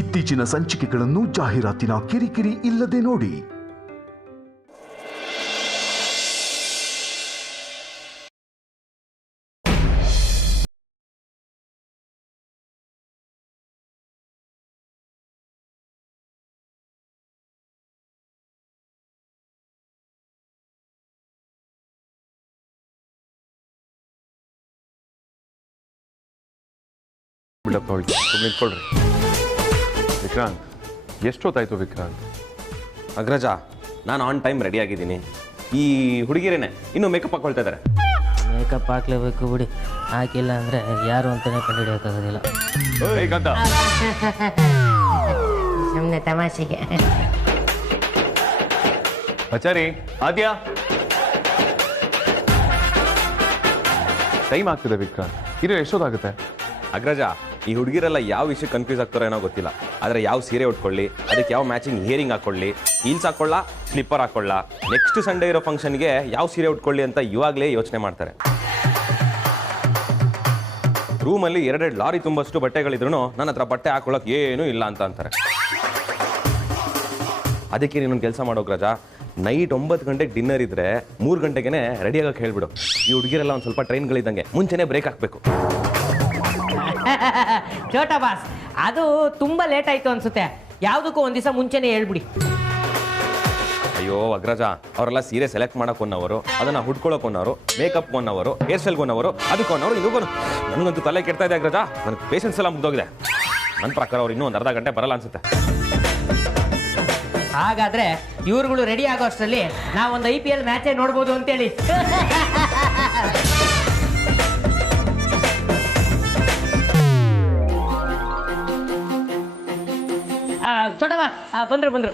ಇತ್ತೀಚಿನ ಸಂಚಿಕೆಗಳನ್ನು ಜಾಹೀರಾತಿನ ಕಿರಿಕಿರಿ ಇಲ್ಲದೆ ನೋಡಿ. ನಿಂತ್ಕೊಳ್ರಿ. ವಿಕ್ರಾಂತ್, ಎಷ್ಟೊತ್ತಾಯ್ತು ವಿಕ್ರಾಂತ್? ಅಗ್ರಜ, ನಾನು ಆನ್ ಟೈಮ್ ರೆಡಿ ಆಗಿದ್ದೀನಿ. ಈ ಹುಡುಗಿರೇನೆ ಇನ್ನೂ ಮೇಕಪ್ ಹಾಕೊಳ್ತಾ ಇದ್ದಾರೆ. ಮೇಕಪ್ ಹಾಕ್ಲೇಬೇಕು ಬಿಡಿ, ಹಾಕಿಲ್ಲ ಅಂದರೆ ಯಾರು ಅಂತಲೇ ಕಂಡುಹಿಡಿಯೋಕ್ಕಾಗೋದಿಲ್ಲ. ಸುಮ್ಮನೆ ತಮಾಷೆಗೆ. ಆಚಾರಿ, ಆದ್ಯಾ, ಟೈಮ್ ಆಗ್ತಿದೆ ವಿಕ್ರಾಂತ್. ಇದು ಎಷ್ಟೊತ್ತಾಗುತ್ತೆ? ಅಗ್ರಜ, ಈ ಹುಡುಗಿರೆಲ್ಲ ಯಾವ ವಿಷಯ ಕನ್ಫ್ಯೂಸ್ ಆಗ್ತಾರೋ ಏನೋ ಗೊತ್ತಿಲ್ಲ. ಆದರೆ ಯಾವ ಸೀರೆ ಉಟ್ಕೊಳ್ಳಿ, ಅದಕ್ಕೆ ಯಾವ ಮ್ಯಾಚಿಂಗ್ ಹಿಯರಿಂಗ್ ಹಾಕೊಳ್ಳಿ, ಹೀಲ್ಸ್ ಹಾಕೊಳ್ಳ, ಸ್ಲಿಪ್ಪರ್ ಹಾಕೊಳ್ಳ, ನೆಕ್ಸ್ಟ್ ಸಂಡೇ ಇರೋ ಫಂಕ್ಷನ್ಗೆ ಯಾವ ಸೀರೆ ಉಟ್ಕೊಳ್ಳಿ ಅಂತ ಇವಾಗಲೇ ಯೋಚನೆ ಮಾಡ್ತಾರೆ. ರೂಮಲ್ಲಿ 2 ಲಾರಿ ತುಂಬಷ್ಟು ಬಟ್ಟೆಗಳಿದ್ರು ನನ್ನ ಹತ್ರ ಬಟ್ಟೆ ಹಾಕೊಳ್ಳೋಕೆ ಏನೂ ಇಲ್ಲ ಅಂತ ಅಂತಾರೆ. ಅದಕ್ಕೆ ನೀನೊಂದು ಕೆಲಸ ಮಾಡೋ ಅಗ್ರಜ, ನೈಟ್ 9 ಗಂಟೆಗೆ ಡಿನ್ನರ್ ಇದ್ರೆ 3 ಗಂಟೆಗೆ ರೆಡಿ ಆಗೋಕೆ ಹೇಳ್ಬಿಡು. ಈ ಹುಡುಗಿರೆಲ್ಲ ಒಂದು ಸ್ವಲ್ಪ ಟ್ರೈನ್ಗಳಿದ್ದಂಗೆ ಮುಂಚೆನೇ ಬ್ರೇಕ್ ಹಾಕಬೇಕು. ಛೋಟಾ ಬಾಸ್, ಅದು ತುಂಬ ಲೇಟ್ ಆಯಿತು ಅನ್ಸುತ್ತೆ. ಯಾವುದಕ್ಕೂ ಒಂದು ದಿವಸ ಮುಂಚೆನೇ ಹೇಳ್ಬಿಡಿ. ಅಯ್ಯೋ ಅಗ್ರಜ, ಅವರೆಲ್ಲ ಸೀರೆ ಸೆಲೆಕ್ಟ್ ಮಾಡಕ್ಕೆ 1 ಅವರು, ಅದನ್ನು ಹುಡ್ಕೊಳ್ಳೋಕೆ 1 ಅವರು, ಮೇಕಪ್ 1 ಅವರು, ಹೇರ್ ಸ್ಟೈಲ್ಗೆ 1 ಅವರು, ಅದಕ್ಕೆ 1 ಅವರು, ಇದಕ್ಕೂ. ನನಗಂತೂ ತಲೆ ಕೆಡ್ತಾ ಇದೆ ಅಗ್ರಜ. ನನಗೆ ಪೇಷನ್ಸ್ ಎಲ್ಲ ಮುಗ್ದೋಗಿದೆ. ನನ್ನ ಪ್ರಕಾರ ಅವ್ರು ಇನ್ನೂ ಒಂದು ಅರ್ಧ ಗಂಟೆ ಬರಲ್ಲ ಅನ್ಸುತ್ತೆ. ಹಾಗಾದ್ರೆ ಇವ್ರುಗಳು ರೆಡಿ ಆಗೋ ಅಷ್ಟರಲ್ಲಿ ನಾವೊಂದು IPL ಮ್ಯಾಚೇ ನೋಡ್ಬೋದು ಅಂತೇಳಿ. ಛೋಟಾ ಬಾಸ್, ಬಂದ್ರು.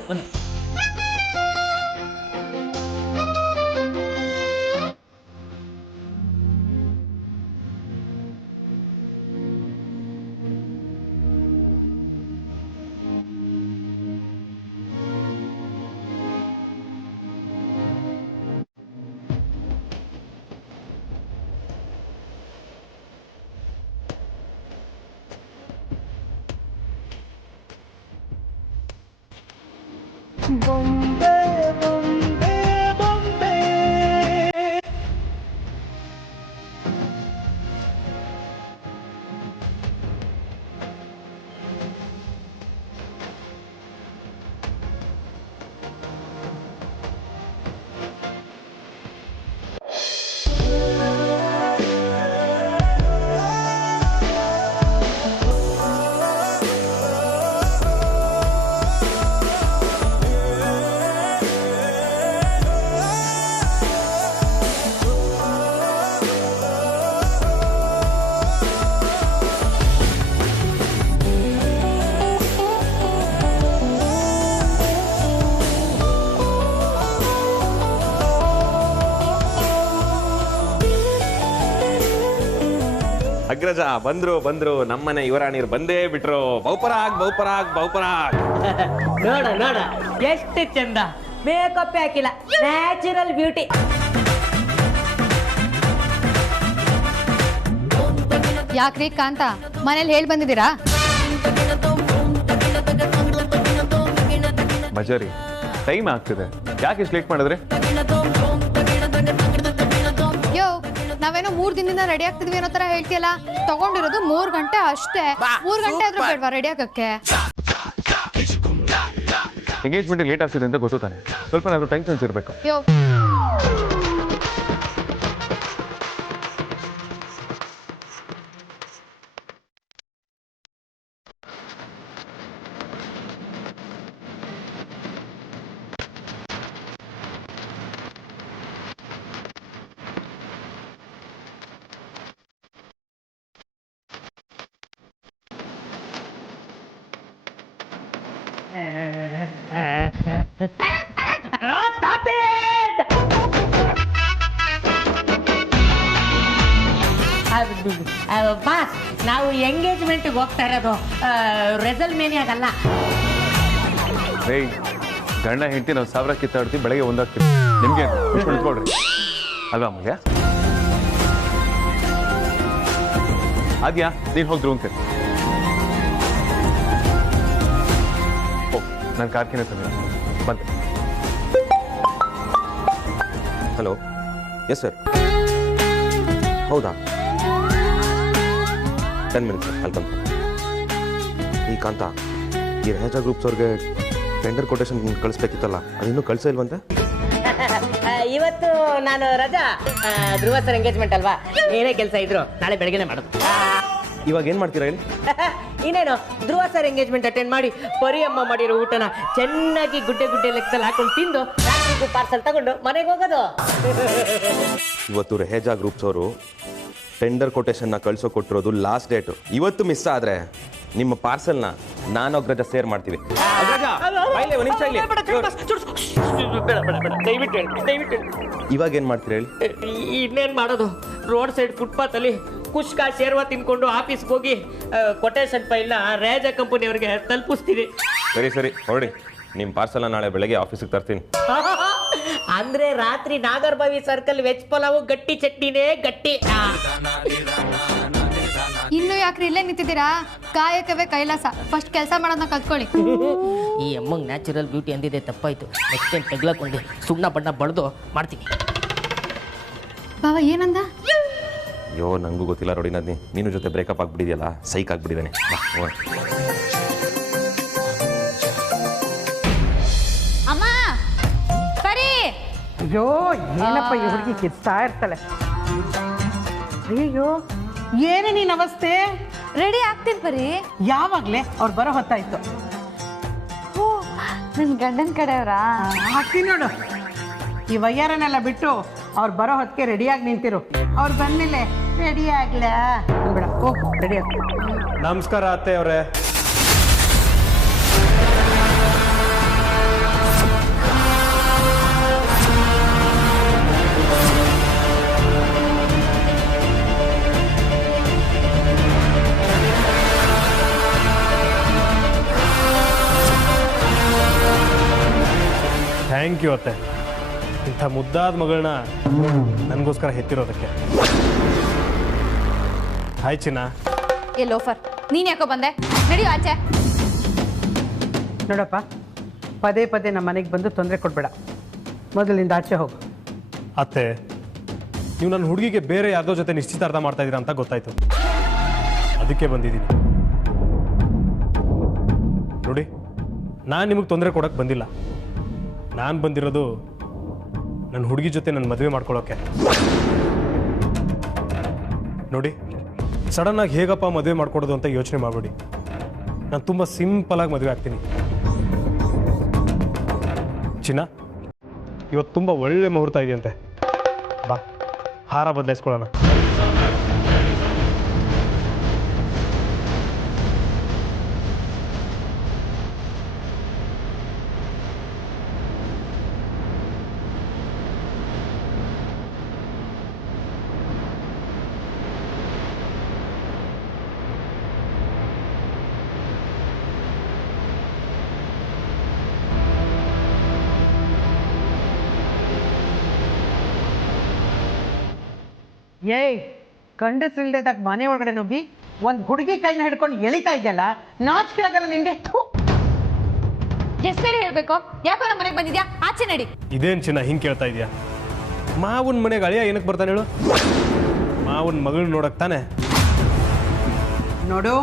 ಅಗ್ರಜ, ಬಂದ್ರು ನಮ್ಮನೆ ಯುವರಾಣಿಯರು ಬಂದೇ ಬಿಟ್ರು. ಬಹುಪರಾಗ್. ನೋಡ ಎಷ್ಟು ಚಂದ, ಮೇಕಪ್ ಹಾಕಿಲ್ಲ, ನ್ಯಾಚುರಲ್ ಬ್ಯೂಟಿ. ಯಾಕ್ರಿ ಕಾಂತ, ಮನೇಲಿ ಹೇಳಿ ಬಂದಿದ್ದೀರಾ? ಮಜಾರಿ, ಟೈಮ್ ಆಗ್ತಿದೆ, ಯಾಕೆ ಇಷ್ಟು ಲೇಟ್ ಮಾಡಿದ್ರೆ? ಯೋ, ನಾವೇನೋ 3 ದಿನದಿಂದ ರೆಡಿ ಆಗ್ತಿದ್ವಿ ಅನ್ನೋ ತರ ಹೇಳ್ತಿಯಲ್ಲ. ತಗೊಂಡಿರೋದು 3 ಗಂಟೆ ಅಷ್ಟೇ. 3 ಗಂಟೆ ಆದ್ರೂ ಬೇಡವಾ ರೆಡಿ ಆಗಕ್ಕೆ? ಎಂಗೇಜ್ಮೆಂಟ್ ಲೇಟ್ ಆಗ್ತಿದೆ ಅಂತ ಗೊತ್ತು ತಾನೆ, ಸ್ವಲ್ಪ ನಾವು ಟೈಮ್ ಸೆನ್ಸ್ ಇರಬೇಕು. ಯೋ, ಬಾಸ್, ನಾವು ಎಂಗೇಜ್ಮೆಂಟ್ಗೆ ಹೋಗ್ತಾ ಇರೋದು ರೆಸಲ್ಮೇನಿಯಾಗಲ್ಲ. ಗಂಡ ಹೆಂಡತಿ ನಾವು 1000 ಕಿತ್ತಾಡ್ತೀವಿ, ಬೆಳಗ್ಗೆ ಒಂದಾಗ್ತೀವಿ. ನಿಮ್ಗೆ ಕುಳಿತುಕೊಳ್ರಿ ಅಲ್ವಾ ಅಮ್ಮಗೆ? ಆದ್ಯಾ, ನೀನು ಹೋಗಿ ರೂಮ್ ನಾನು ಕಾರ್ಕಿನ ತಂದೆ ಬಂದೆ. Hello, yes sir. ಹೌದಾ, 10 ಮಿನಿಟ್ಸ್ ಅಲ್ಲಿ ಬಂತು. ಈ ಕಾಂತ, ಈ ರೇಜಾ ಗ್ರೂಪ್ಸ್ ಅವ್ರಿಗೆ ಟೆಂಡರ್ ಕೊಟೇಶನ್ ಕಳಿಸ್ಬೇಕಿತ್ತಲ್ಲ, ಅದಿನ್ನೂ ಕಳಿಸೇ ಇಲ್ವಂತೆ. ಇವತ್ತು ನಾನು ರಜಾ, ಧ್ರುವ ಸರ್ ಎಂಗೇಜ್ಮೆಂಟ್ ಅಲ್ವಾ, ಏನೇ ಕೆಲಸ ಇದ್ರು ನಾಳೆ ಬೆಳಗ್ಗೆನೆ ಮಾಡೋದು. ಇವಾಗ ಏನು ಮಾಡ್ತೀರಾ ಹೇಳಿ? ಇನ್ನೇನು, ಧ್ರುವ ಸರ್ ಎಂಗೇಜ್ಮೆಂಟ್ ಅಟೆಂಡ್ ಮಾಡಿ ಪರಿ ಅಮ್ಮ ಮಾಡಿರೋ ಊಟನ ಚೆನ್ನಾಗಿ ಗುಡ್ಡೆ ಲೆಕ್ಕದಲ್ಲಿ ಹಾಕೊಂಡು ತಿಂದು ರಾತ್ರಿಗೂ ಪಾರ್ಸಲ್ ತಗೊಂಡು ಮನೆಗೆ ಹೋಗೋದು. ಇವತ್ತು ರೇಜಾ ಗ್ರೂಪ್ಸ್ ಅವರು ಟೆಂಡರ್ ಕೊಟೇಶನ್ನ ಕಳಿಸೋ ಕೊಟ್ಟಿರೋದು ಲಾಸ್ಟ್ ಡೇಟು. ಇವತ್ತು ಮಿಸ್ ಆದರೆ ನಿಮ್ಮ ಪಾರ್ಸಲ್ನ ನಾನು ಅಗ್ರಜ ಸೇರ್ ಮಾಡ್ತೀವಿ. ಇವಾಗ ಏನು ಮಾಡ್ತೀರಾ ಹೇಳಿ? ಇನ್ನೇನು ಮಾಡೋದು, ರೋಡ್ ಸೈಡ್ ಫುಟ್ಪಾತ್ ಅಲ್ಲಿ ಕುಷ್ಕಾ ಶೇರ್ವಾ ತಿನ್ಕೊಂಡು ಆಫೀಸ್ಗೆ ಹೋಗಿ ಕೊಟೇಶನ್ ಫೈಲ್ನ ರೇಜಾ ಕಂಪನಿಯವ್ರಿಗೆ ತಲುಪಿಸ್ತೀವಿ. ಸರಿ ಹೊರಡಿ, ನಿಮ್ಮ ಪಾರ್ಸಲ್ನ ನಾಳೆ ಬೆಳಗ್ಗೆ ಆಫೀಸಿಗೆ ತರ್ತೀನಿ. ಅಂದ್ರೆ ರಾತ್ರಿ ನಾಗರಬಾವಿ ಸರ್ಕಲ್ ವೆಜ್ ಪಲಾವು ಗಟ್ಟಿ ಚಟ್ನಿನೇ ಗಟ್ಟಿ. ಇನ್ನು ಯಾಕ್ರಿ ಇಲ್ಲೇ ನಿಂತಿದ್ದೀರಾ? ಕಾಯಕವೇ ಕೈಲಾಸ. ಫಸ್ಟ್ ಕೆಲಸ ಮಾಡೋದನ್ನ ಕಲ್ತ್ಕೊಳ್ಳಿ. ಈ ಅಮ್ಮಂಗೆ ನ್ಯಾಚುರಲ್ ಬ್ಯೂಟಿ ಅಂದಿದೆ, ತಪ್ಪಾಯ್ತು. ನೆಕ್ಸ್ಟ್ ಟೈಮ್ ತೆಗ್ಲಾಕೊಂಡು ಸುಣ್ಣ ಬಣ್ಣ ಬಳ್ದು ಮಾಡ್ತೀನಿ. ಬಾವ ಏನಂದ? ಅಯ್ಯೋ, ನನಗೂ ಗೊತ್ತಿಲ್ಲ ರೋಡಿ ನದಿ, ನೀನು ಜೊತೆ ಬ್ರೇಕಪ್ ಆಗಿಬಿಟ್ಟಿದೆಯಲ್ಲ, ಸೈಕ್ ಆಗಿಬಿಟ್ಟಿದ್ದಾನೆ. ಅಮ್ಮ ಬರೀ. ಅಯ್ಯೋ, ಏನಪ್ಪ ಈ ಹುಡುಗಿ ಕಿರ್ಸ್ತಾ ಇರ್ತಾಳೆ. ಅಯ್ಯೋ, ಏನೇ ನೀನ್ ಅವಸ್ಥೆ? ರೆಡಿ ಆಗ್ತೀನಿ ಬರೀ. ಯಾವಾಗ್ಲೇ ಅವ್ರು ಬರೋ ಹೊತ್ತಾಯ್ತು. ಓ, ನನ್ನ ಗಂಡನ ಕಡೆಯವರಾ? ಹಾಕ್ತೀನಿ ನೋಡು. ಈ ವಯ್ಯಾರನ್ನೆಲ್ಲ ಬಿಟ್ಟು ಅವ್ರು ಬರೋ ಹೊತ್ತಿಗೆ ರೆಡಿಯಾಗಿ ನಿಂತಿರು. ಅವ್ರು ಬಂದ್ಮೇಲೆ ರೆಡಿ ಆಗ್ಲ ಬಿಡ. ಓ, ರೆಡಿ ಆಗ. ನಮಸ್ಕಾರ ಅತ್ತೆ ಅವರೇ. ಥ್ಯಾಂಕ್ ಯು ಅತ್ತೆ, ಇಂಥ ಮುದ್ದಾದ ಮಗಳನ್ನ ನನಗೋಸ್ಕರ ಹೆತ್ತಿರೋದಕ್ಕೆ. ಹಾಯ್ ಚಿನ್ನ. ಏ ಲೋಫರ್, ನೀನ್ ಯಾಕೋ ಬಂದೆ? ನಡಿ ಆಚೆ. ನೋಡಪ್ಪ, ಪದೇ ಪದೇ ನಮ್ಮ ಮನೆಗೆ ಬಂದು ತೊಂದರೆ ಕೊಡಬೇಡ. ಮೊದಲಿಂದ ಆಚೆ ಹೋಗು. ಅತ್ತೆ, ನೀವು ನನ್ನ ಹುಡುಗಿಗೆ ಬೇರೆ ಯಾರ್ದೋ ಜೊತೆ ನಿಶ್ಚಿತಾರ್ಥ ಮಾಡ್ತಾ ಇದ್ದೀರಾ ಅಂತ ಗೊತ್ತಾಯ್ತು, ಅದಕ್ಕೆ ಬಂದಿದ್ದೀನಿ. ನೋಡಿ, ನಾನು ನಿಮಗೆ ತೊಂದರೆ ಕೊಡೋಕ್ಕೆ ಬಂದಿಲ್ಲ. ನಾನು ಬಂದಿರೋದು ನನ್ನ ಹುಡುಗಿ ಜೊತೆ ನನ್ನ ಮದುವೆ ಮಾಡ್ಕೊಳ್ಳೋಕ್ಕೆ. ನೋಡಿ, ಸಡನ್ನಾಗಿ ಹೇಗಪ್ಪ ಮದುವೆ ಮಾಡ್ಕೊಡೋದು ಅಂತ ಯೋಚನೆ ಮಾಡಬೇಡಿ. ನಾನು ತುಂಬ ಸಿಂಪಲಾಗಿ ಮದುವೆ ಆಗ್ತೀನಿ. ಚಿನ್ನ, ಇವತ್ತು ತುಂಬ ಒಳ್ಳೆ ಮುಹೂರ್ತ ಇದೆಯಂತೆ, ಬಾ ಹಾರ ಬದಲಾಯಿಸ್ಕೊಳ್ಳೋಣ. ಏಯ್, ಗಂಡಸಿಲ್ದೇದಾಗ ಮನೆ ಒಳಗಡೆ ನುಗ್ಗಿ ಒಂದು ಹುಡುಗಿ ಕೈನ ಹಿಡ್ಕೊಂಡು ಎಳಿತಾ ಇದೆಯಲ್ಲ, ನಾಚಿಕೆ ಆಗಲ್ಲ ನಿಂಗೆ? ಎಷ್ಟು ಹೇಳ್ಬೇಕು? ಯಾಕೋ ನಮ್ಮ ಮನೆಗೆ ಬಂದಿದ್ಯಾ? ಆಚೆ ನಡಿ. ಇದೇನು ಚಿನ್ನ ಹಿಂಗೆ ಕೇಳ್ತಾ ಇದೆಯಾ? ಮಾವನ ಮನೆಗೆ ಅಳಿಯ ಏನಕ್ಕೆ ಬರ್ತಾನೆ ಹೇಳು? ಮಾವನ ಮಗಳನ್ನ ನೋಡಕ್ ತಾನೆ. ನೋಡು,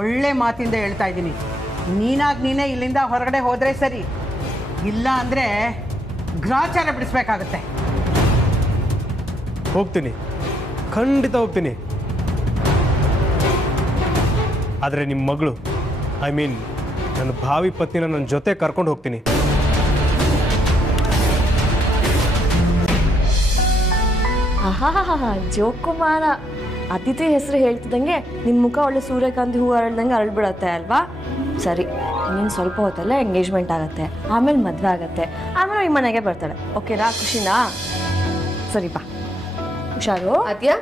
ಒಳ್ಳೆ ಮಾತಿಂದ ಹೇಳ್ತಾ ಇದ್ದೀನಿ. ನೀನಾಗಿ ನೀನೇ ಇಲ್ಲಿಂದ ಹೊರಗಡೆ ಹೋದ್ರೆ ಸರಿ, ಇಲ್ಲ ಅಂದರೆ ಗ್ರಾಚಾರ ಬಿಡಿಸ್ಬೇಕಾಗತ್ತೆ. ಹೋಗ್ತೀನಿ, ಖಂಡಿತ ಹೋಗ್ತೀನಿ. ಆದರೆ ನಿಮ್ಮ ಮಗಳು, ಐ ಮೀನ್ ನನ್ನ ಭಾವಿ ಪತ್ನಿನ ನನ್ನ ಜೊತೆ ಕರ್ಕೊಂಡು ಹೋಗ್ತೀನಿ. ಆಹಾ, ಜೋಕುಮಾರ. ಅತಿಥಿ ಹೆಸರು ಹೇಳ್ತಿದ್ದಂಗೆ ನಿನ್ನ ಮುಖ ಒಳ್ಳೆ ಸೂರ್ಯಕಾಂತಿ ಹೂ ಅರಳ್ದಂಗೆ ಅರಳ್ಬಿಡತ್ತೆ ಅಲ್ವಾ? ಸರಿ, ಇನ್ನೇನು ಸ್ವಲ್ಪ ಹೊತ್ತಲ್ಲೇ ಎಂಗೇಜ್ಮೆಂಟ್ ಆಗುತ್ತೆ, ಆಮೇಲೆ ಮದುವೆ ಆಗುತ್ತೆ, ಆಮೇಲೆ ಈ ಮನೆಗೆ ಬರ್ತಾಳೆ. ಓಕೆನಾ? ಖುಷಿನಾ? ಸರಿ, ಬಾ. ಹುಷಾರು. ಅದ್ಯಾ,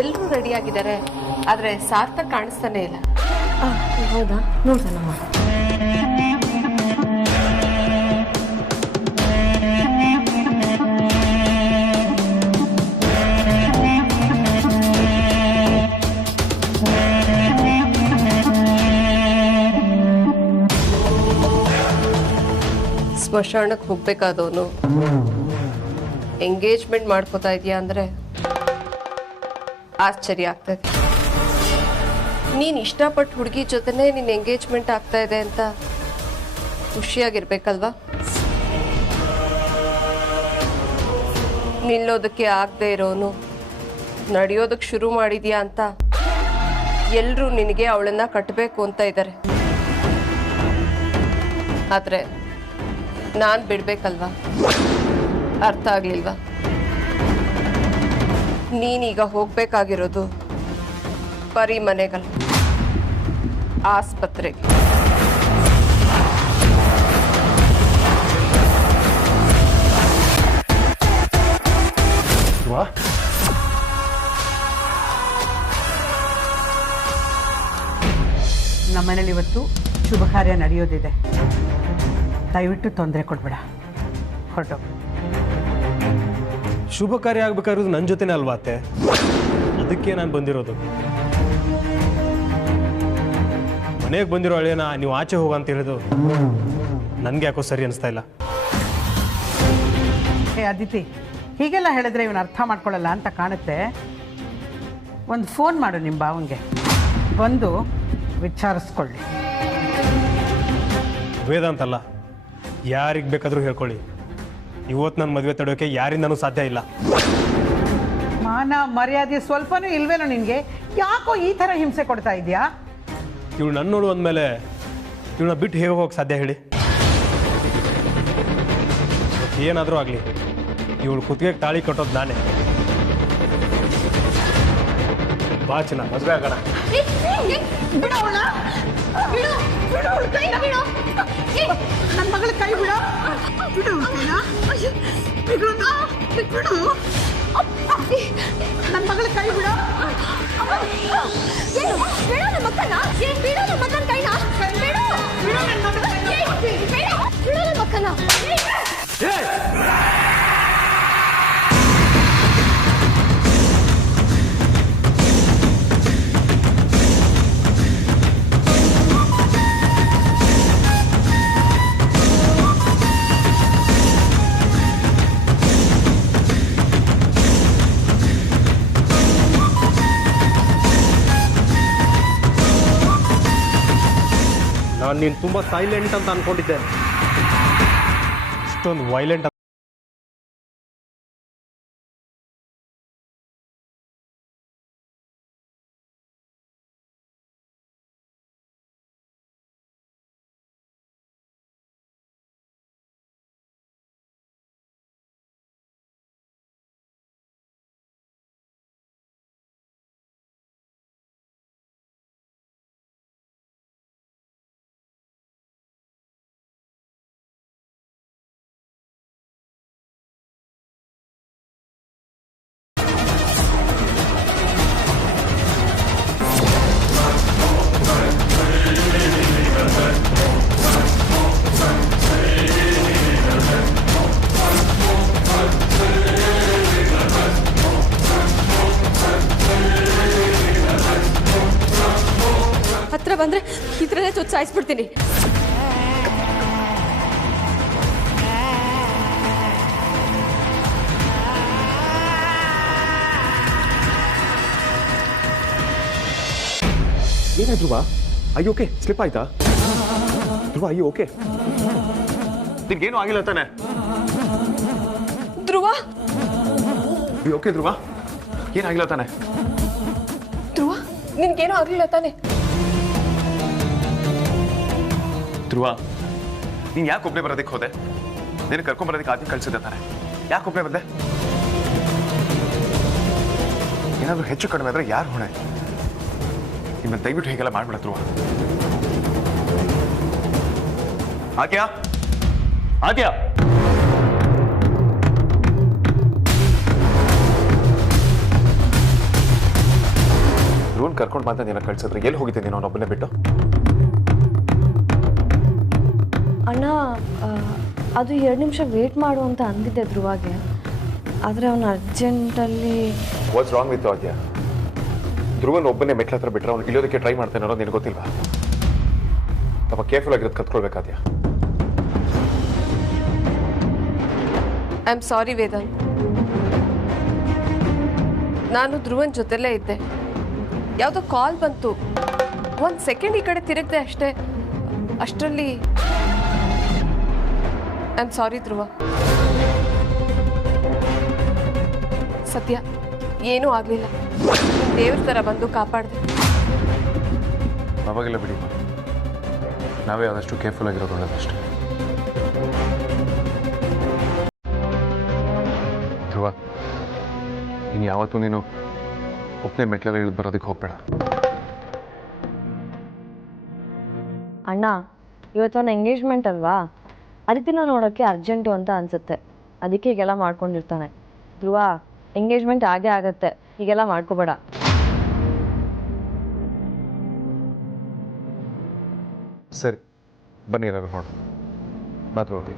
ಎಲ್ಲರೂ ರೆಡಿ ಆಗಿದ್ದಾರೆ, ಆದ್ರೆ ಸಾರ್ಥಕ್ ಕಾಣಿಸ್ತಾನೆ ಇಲ್ಲ. ಹೌದಾ? ನೋಡ್ತಾನಮ್ಮ. ಸ್ಮಶಾನಕ್ಕೆ ಹೋಗ್ಬೇಕಾದವನು ಎಂಗೇಜ್ಮೆಂಟ್ ಮಾಡ್ಕೋತಾ ಇದೆಯಾ ಅಂದರೆ ಆಶ್ಚರ್ಯ ಆಗ್ತದೆ. ನೀನು ಇಷ್ಟಪಟ್ಟು ಹುಡುಗಿ ಜೊತೆನೇ ನಿನ್ನ ಎಂಗೇಜ್ಮೆಂಟ್ ಆಗ್ತಾ ಇದೆ ಅಂತ ಖುಷಿಯಾಗಿರ್ಬೇಕಲ್ವಾ? ನಿಲ್ಲೋದಕ್ಕೆ ಆಗದೆ ಇರೋನು ನಡೆಯೋದಕ್ಕೆ ಶುರು ಮಾಡಿದ್ಯಾ ಅಂತ ಎಲ್ಲರೂ ನಿನಗೆ ಅವಳನ್ನ ಕಟ್ಟಬೇಕು ಅಂತ ಇದ್ದಾರೆ. ಆದರೆ ನಾನು ಬಿಡ್ಬೇಕಲ್ವಾ? ಅರ್ಥ ಆಗ್ಲಿಲ್ವಾ? ನೀನೀಗ ಹೋಗ್ಬೇಕಾಗಿರೋದು ಪರಿ ಮನೆಗಲ್ಲ, ಆಸ್ಪತ್ರೆಗೆ. ನಮ್ಮನೇಲಿ ಇವತ್ತು ಶುಭ ಕಾರ್ಯ ನಡೆಯೋದಿದೆ, ದಯವಿಟ್ಟು ತೊಂದರೆ ಕೊಡ್ಬೇಡ, ಹೊರಟು. ಶುಭ ಕಾರ್ಯ ಆಗ್ಬೇಕಾಗಿರೋದು ನನ್ನ ಜೊತೆನೇ ಅಲ್ವಾ ಅತ್ತೆ? ಅದಕ್ಕೆ ನಾನು ಬಂದಿರೋದು. ಮನೆಗೆ ಬಂದಿರೋ ಹಳೆಯನ ನೀವು ಆಚೆ ಹೋಗ ಅಂತ ಹೇಳಿದು ನನಗೆ ಯಾಕೋ ಸರಿ ಅನಿಸ್ತಾ ಇಲ್ಲ. ಹೇ ಅದಿತಿ, ಹೀಗೆಲ್ಲ ಹೇಳಿದ್ರೆ ಇವನು ಅರ್ಥ ಮಾಡ್ಕೊಳ್ಳಲ್ಲ ಅಂತ ಕಾಣುತ್ತೆ. ಒಂದು ಫೋನ್ ಮಾಡು ನಿಮ್ಮ ಭಾವಂಗೆ, ಬಂದು ವಿಚಾರಿಸ್ಕೊಳ್ಳಿ. ವೇದಾಂತಲ್ಲ, ಯಾರಿಗೆ ಬೇಕಾದರೂ ಹೇಳ್ಕೊಳ್ಳಿ. ಇವತ್ತು ನನ್ನ ಮದುವೆ ತಡೆಯೋಕೆ ಯಾರಿಂದನೂ ಸಾಧ್ಯ ಇಲ್ಲ. ಮಾನ ಮರ್ಯಾದೆ ಸ್ವಲ್ಪನೂ ಇಲ್ವೇನೋ ನಿನಗೆ? ಯಾಕೋ ಈ ಥರ ಹಿಂಸೆ ಕೊಡ್ತಾ ಇದೆಯಾ? ಇವಳು ನನ್ನ ನೋಡು ಅಂದಮೇಲೆ ಇವಳನ್ನ ಬಿಟ್ಟು ಹೇಗೆ ಹೋಗಕ್ಕೆ ಸಾಧ್ಯ ಹೇಳಿ? ಏನಾದರೂ ಆಗಲಿ, ಇವಳು ಕುತ್ತಿಗೆಗೆ ತಾಳಿ ಕಟ್ಟೋದು ನಾನೇ. ಬಾ ಚಿನ್ನ, ಮದುವೆ ಆಗೋಣ. ನನ್ನ ಮಗಳ ಕೈ ಬಿಡು. ನನ್ನ ಮಗಳ ಕೈ ಬಿಡು. ನಾನು ನೀನು ತುಂಬ ಸೈಲೆಂಟ್ ಅಂತ ಅನ್ಕೊಂಡಿದ್ದೆ, ಇಷ್ಟೊಂದು ವೈಲೆಂಟ್. ಹತ್ರ ಬಂದ್ರೆ ಇದ್ರಲ್ಲೇ ಚುಚ್ಚಾಯಿಸ್ಬಿಡ್ತೀನಿ. ಏನಾಯ್ತು ಧ್ರುವ? ಅಯ್ಯೋ ಓಕೆ, ಸ್ಲಿಪ್ ಆಯ್ತಾ ಧ್ರುವ? ಅಯ್ಯೋ ಓಕೆ, ನಿನ್ಗೇನು ಆಗಿಲ್ಲ ತಾನೆ? ಧ್ರುವ, ಓಕೆ ಧ್ರುವ, ಏನಾಗಿಲ್ಲ ತಾನೆ? ಧ್ರುವ, ನಿನ್ಗೇನೂ ಆಗ್ಲಿಲ್ಲ ತಾನೆ? ಧ್ರುವ, ನೀನು ಯಾಕೆ ಒಬ್ಬನೇ ಬರೋದಕ್ಕೆ ಹೋದೆ? ನೀನು ಕರ್ಕೊಂಬರೋದಕ್ಕೆ ಆದ್ಯ ಕಳ್ಸಿದ್ದೆ ತಾನೆ? ಯಾಕೆ ಒಬ್ಬನೇ ಬಂದೆ? ಏನಾದರೂ ಹೆಚ್ಚು ಕಡಿಮೆ ಆದರೆ ಯಾರು ಹೊಣೆ? ನಿಮ್ಮನ್ನು ದಯವಿಟ್ಟು ಹೀಗೆಲ್ಲ ಮಾಡ್ಬೇಡ ಧ್ರುವ. ಆದ್ಯ, ಆದ್ಯ, ಧ್ರುವನ್ ಕರ್ಕೊಂಡು ಬಂದ ನೀನು ಕಳ್ಸಿದ್ರೆ ಎಲ್ಲಿ ಹೋಗಿದ್ದೆ ನೀನು ಅವನೊಬ್ಬನೇ ಬಿಟ್ಟು? ಅಣ್ಣ, ಅದು 2 ನಿಮಿಷ ವೇಟ್ ಮಾಡು ಅಂತ ಅಂದಿದ್ದೆ ಧ್ರುವಾಗೆ. ಆದರೆ ಅವನು ಅರ್ಜೆಂಟಲ್ಲಿ. ವಾಟ್ಸ್ ರಾಂಗ್ ವಿತ್ ಆದ್ಯ? ಧ್ರುವನ್ ಒಬ್ಬನೇ ಮೆಟ್ಲ ಹತ್ರ ಬಿಟ್ಟರೆ ಅವ್ನು ಇಳಿಯೋದಕ್ಕೆ ಟ್ರೈ ಮಾಡ್ತಾನೆ ಅನ್ನೋದು ನಿನಗೆ ಗೊತ್ತಿಲ್ವಾ? ಸ್ವಲ್ಪ ಕೇರ್ಫುಲ್ ಆಗಿರೋದು ಕತ್ಕೊಳ್ಬೇಕಾದ್ಯ. I am sorry Vedant. ನಾನು ಧ್ರುವನ್ ಜೊತೆಲೇ ಇದ್ದೆ. ಯಾವುದೋ ಕಾಲ್ ಬಂತು, 1 ಸೆಕೆಂಡ್ ಈ ಕಡೆ ತಿರುಗಿದೆ ಅಷ್ಟೇ. ಅಷ್ಟರಲ್ಲಿ ಐ ಆಮ್ ಸಾರಿ ಧ್ರುವ. ಸತ್ಯ, ಏನೂ ಆಗಲಿಲ್ಲ. ದೇವ್ರ ಥರ ಬಂದು ಕಾಪಾಡಿದೆ. ಅವಾಗೆಲ್ಲ ಬಿಡಿ, ನಾವೇ ಆದಷ್ಟು ಕೇರ್ಫುಲ್ ಆಗಿರೋದು ಒಳ್ಳೆದಷ್ಟೇ. ಧ್ರುವ, ಇನ್ನು ಯಾವತ್ತೂ ನೀನು ಒಪ್ಪನೆ ಮೆಟ್ಲೆಲ್ಲ ಇಳಿದು ಬರೋದಕ್ಕೆ ಹೋಗ್ಬೇಡ. ಅಣ್ಣ, ಇವತ್ತೊಂದು ಎಂಗೇಜ್ಮೆಂಟ್ ಅಲ್ವಾ, ಅದಕ್ಕಿಂತ ನೋಡೋಕ್ಕೆ ಅರ್ಜೆಂಟು ಅಂತ ಅನಿಸುತ್ತೆ. ಅದಕ್ಕೆ ಹೀಗೆಲ್ಲ ಮಾಡ್ಕೊಂಡಿರ್ತಾನೆ. ಧ್ರುವ, ಎಂಗೇಜ್ಮೆಂಟ್ ಆಗೇ ಆಗತ್ತೆ, ಹೀಗೆಲ್ಲ ಮಾಡ್ಕೋಬೇಡ. ಸರಿ, ಬನ್ನಿ ಏನಾದ್ರು ನೋಡು. ಮಾತ್ರ ಹೋಗಿ.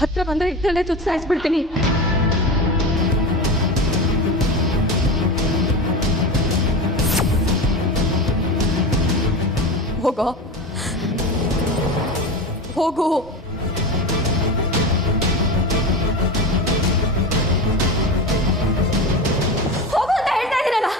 ಹತ್ರ ಬಂದರೆ ಇಟ್ಟಲ್ಲೇ ತುತ್ತಾಯಿಸ್ಬಿಡ್ತೀನಿ. ಹೋಗೋ, ಹೋಗು. ಹೋಗು ಅಂತ ಹೇಳ್ತಾ ಇದ್ದೀನಲ್ಲ.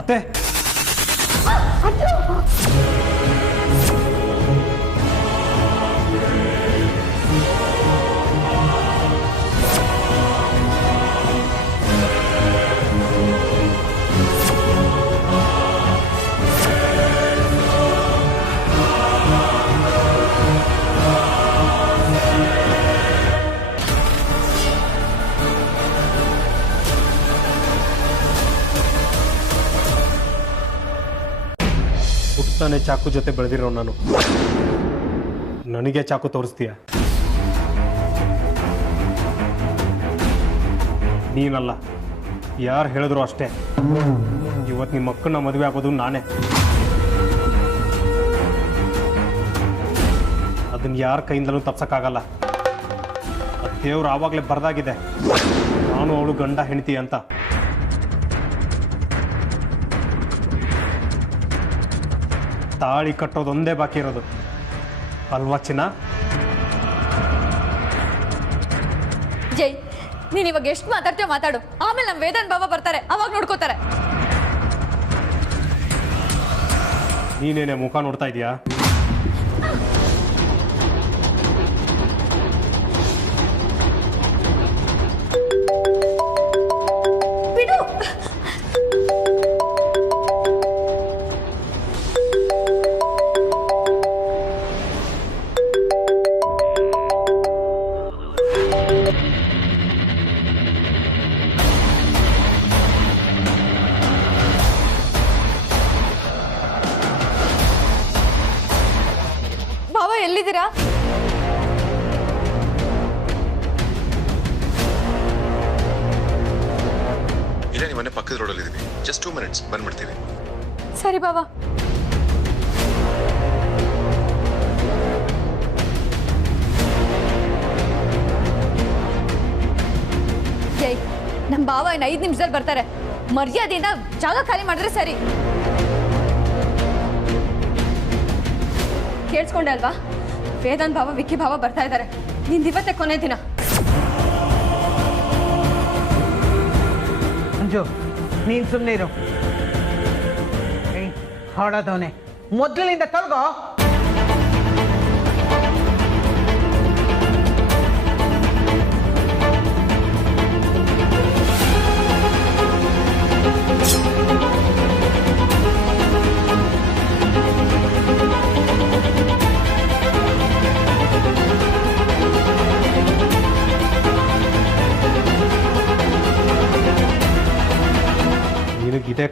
ಅತ್ತೆ, ಹುಟ್ಟಾನೆ ಚಾಕು ಜೊತೆ ಬೆಳೆದಿರೋ ನಾನು, ನನಗೆ ಚಾಕು ತೋರಿಸ್ತೀಯ? ನೀನಲ್ಲ, ಯಾರು ಹೇಳಿದ್ರು ಅಷ್ಟೇ. ಇವತ್ತು ನಿಮ್ಮ ಮಕ್ಕಳನ್ನ ಮದುವೆ ಆಗೋದು ನಾನೇ. ಅದನ್ನ ಯಾರ ಕೈಯಿಂದಲೂ ತಪ್ಸಕ್ಕಾಗಲ್ಲ. ದೇವ್ರು ಆವಾಗಲೇ ಬರ್ದಾಗಿದೆ, ನಾನು ಅವಳು ಗಂಡ ಹೆಂಡತಿ ಅಂತ. ತಾಳಿ ಕಟ್ಟೋದೊಂದೇ ಬಾಕಿ ಇರೋದು ಅಲ್ವಾ ಚಿನ್ನ? ಜೈ, ನೀನು ಇವಾಗ ಎಷ್ಟು ಮಾತಾಡ್ತೀಯೋ ಮಾತಾಡು. ಆಮೇಲೆ ನಮ್ಮ ವೇದಾಂತ್ ಬಾಬಾ ಬರ್ತಾರೆ, ಅವಾಗ ನೋಡ್ಕೋತಾರೆ. ನೀನೇನೆ ಮುಖ ನೋಡ್ತಾ ಇದೀಯಾ? ಬಿಡು. ಬಾಬಾ ಎಲ್ಲಿದ್ದೀರಾ? ಇಲ್ಲ, ನಿಮ್ಮ ಮನೆ ಪಕ್ಕದ ರೋಡಲ್ಲಿ ಇದ್ದೀವಿ. Just 2 minutes ಬಂದ್ಬಿಡ್ತೀವಿ. ಸರಿ ಬಾಬಾ. ಜೈ, ನಮ್ಮ ಬಾವ ಇನ್ನು 5 ನಿಮಿಷದಲ್ಲಿ ಬರ್ತಾರೆ. ಮರ್ಯಾದೆಯಿಂದ ಜಾಗ ಖಾಲಿ ಮಾಡಿದ್ರೆ ಸರಿ. ಕೇಳಿಸ್ಕೊಂಡೆ ಅಲ್ವಾ? ವೇದಾಂತ್ ಬಾವ, ವಿಕ್ಕಿ ಬಾವ ಬರ್ತಾ ಇದ್ದಾರೆ. ನಿಂದಿವತ್ತೇ ಕೊನೆ ದಿನ. ಮಂಜು, ನೀನು ಸುಮ್ಮನೆ ಇರು. ಹೊಡೋದವನೆ ಮೊದಲಿನಿಂದ ತೊಲಗೋ.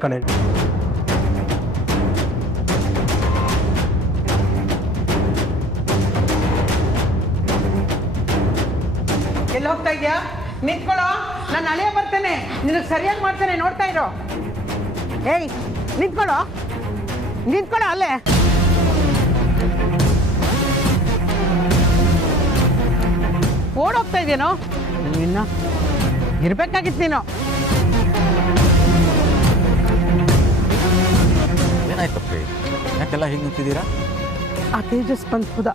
ಕಣೆ. ಎಲ್ಲಿ ಹೋಗ್ತಾ ಇದೆಯಾ? ನಿಂತ್ಕೊಳ್ಳೋ, ನಾನು ಅಳಿಯ ಬರ್ತೇನೆ, ನಿನಗೆ ಸರಿಯಾಗಿ ಮಾಡ್ತೇನೆ, ನೋಡ್ತಾ ಇರೋ. ಏಯ್ ನಿಂತ್ಕೊಳ್ಳೋ, ನಿಂತ್ಕೊಳ್ಳೋ ಅಲ್ಲೇ. ಓಡೋಗ್ತಾ ಇದೆಯೇನೋ? ನಿನ್ನ ಇರ್ಬೇಕಾಗಿತ್ತು ನೀನು. ಏನಾಯ್ತಪ್ಪ, ಯಾಕೆಲ್ಲ ಹೀಗೆ ನಿಂತಿದ್ದೀರಾ? ಆ ತೇಜಸ್ ಬಂದ್ಬೋದ